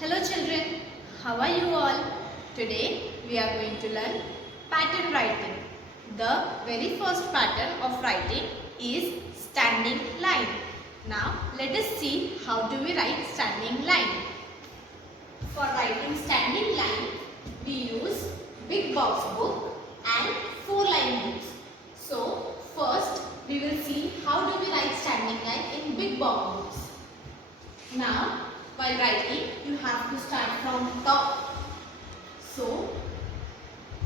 Hello children, how are you all? Today we are going to learn pattern writing. The very first pattern of writing is standing line. Now let us see how do we write standing line. For writing standing line, we use big box book and 4-line books. So first we will see how do we write standing line in big box books. Now while writing, you have to start from top. So,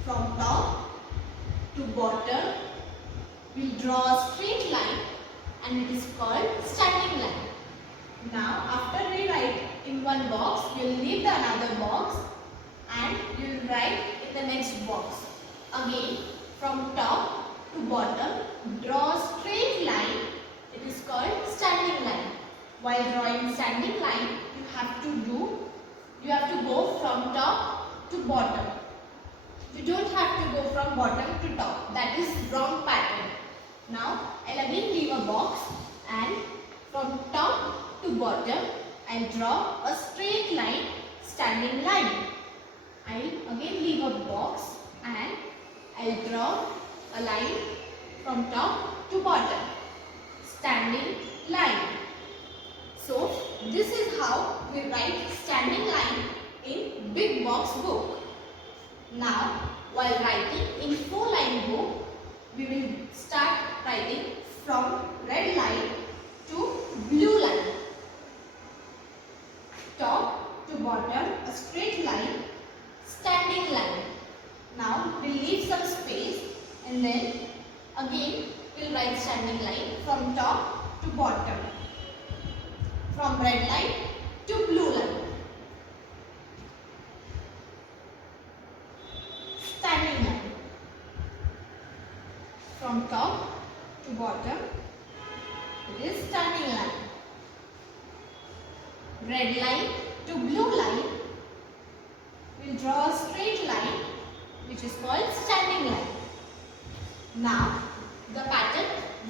from top to bottom, we'll draw a straight line and it is called standing line. Now, after we write in one box, you will leave the another box and you will write in the next box. Again, from top to bottom, draw a straight line. It is called standing line. While drawing standing line, you have to go from top to bottom. You don't have to go from bottom to top. That is wrong pattern. Now, I'll again leave a box and from top to bottom, I'll draw a straight line, standing line. I'll again leave a box and I'll draw a line from top to bottom. Standing line. So, this is how we write standing line in big box book. Now, while writing in 4-line book, we will start writing from red line to blue line. Top to bottom, a straight line, standing line. Now, we'll leave some space and then again we'll write standing line from top to bottom. From red line to blue line. Standing line. From top to bottom, it is standing line. Red line to blue line, we will draw a straight line which is called standing line. Now,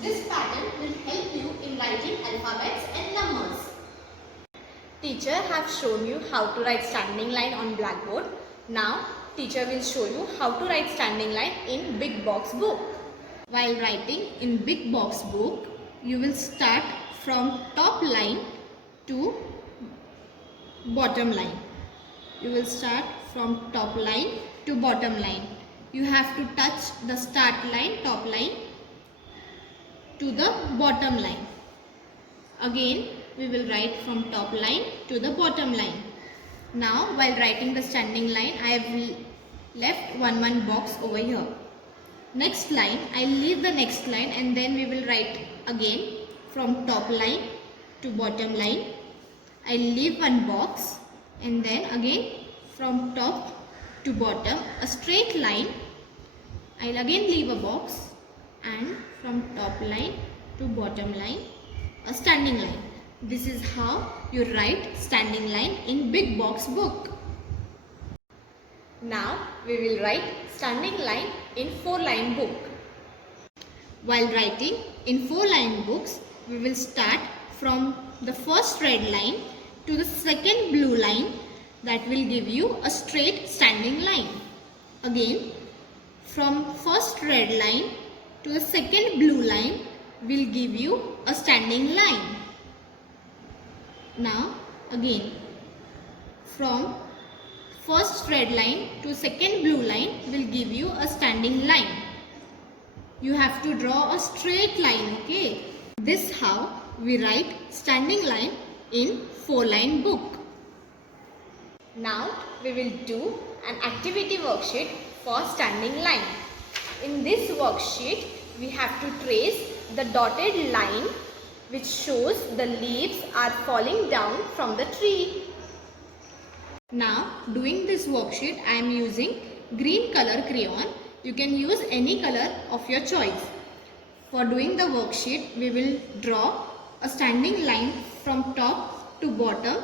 this pattern will help you in writing alphabets and numbers. Teacher have shown you how to write standing line on blackboard. Now, teacher will show you how to write standing line in big box book. While writing in big box book, you will start from top line to bottom line. You will start from top line to bottom line. You have to touch the start line, top line, to the bottom line. Again, we will write from top line to the bottom line. Now, while writing the standing line, I have left one box over here. Next line, I will leave the next line and then we will write again from top line to bottom line. I will leave one box and then again from top to bottom, a straight line. I will again leave a box and from top line to bottom line, a standing line. This is how you write standing line in big box book. Now we will write standing line in 4-line book. While writing in 4-line books, we will start from the first red line to the second blue line. That will give you a straight standing line. Again, from first red line to the second blue line will give you a standing line. Now again, from first red line to second blue line will give you a standing line. You have to draw a straight line, okay? This is how we write standing line in 4-line book. Now we will do an activity worksheet for standing line. In this worksheet, we have to trace the dotted line which shows the leaves are falling down from the tree. Now, doing this worksheet, I am using green color crayon. You can use any color of your choice. For doing the worksheet, we will draw a standing line from top to bottom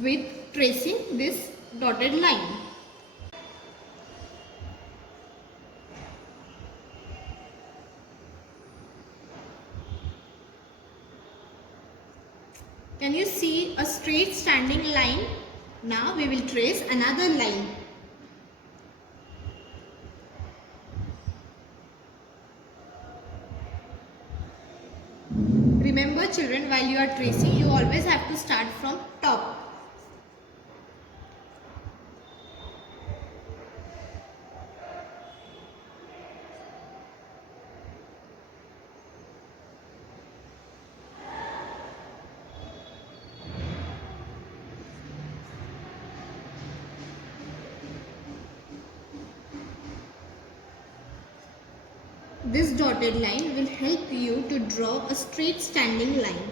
with tracing this dotted line. Can you see a straight standing line? Now we will trace another line. Remember children, while you are tracing, you always have to start from top. This dotted line will help you to draw a straight standing line.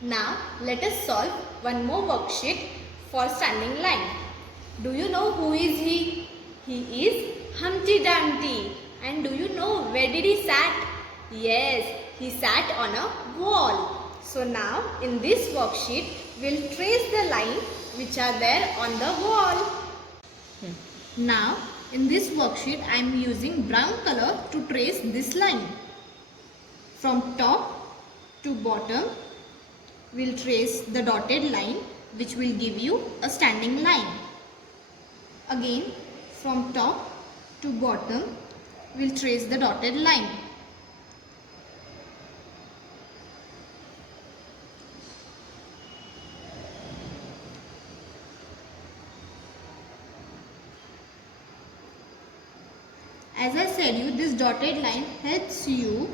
Now let us solve one more worksheet for standing line. Do you know who is he? He is Humpty Dumpty. And do you know where did he sat? Yes, he sat on a wall. So now in this worksheet we'll trace the line which are there on the wall. Now in this worksheet I am using brown color to trace this line. From top to bottom we'll trace the dotted line which will give you a standing line. Again from top to bottom we'll trace the dotted line. As I said you, this dotted line helps you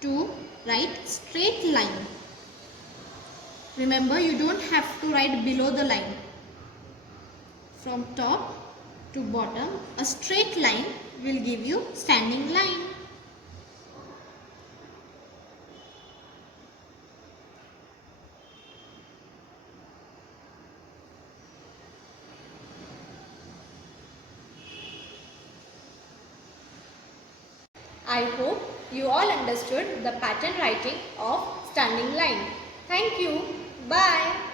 to write straight line. Remember, you don't have to write below the line. From top to bottom, a straight line will give you standing line. I hope you all understood the pattern writing of standing line. Thank you. Bye.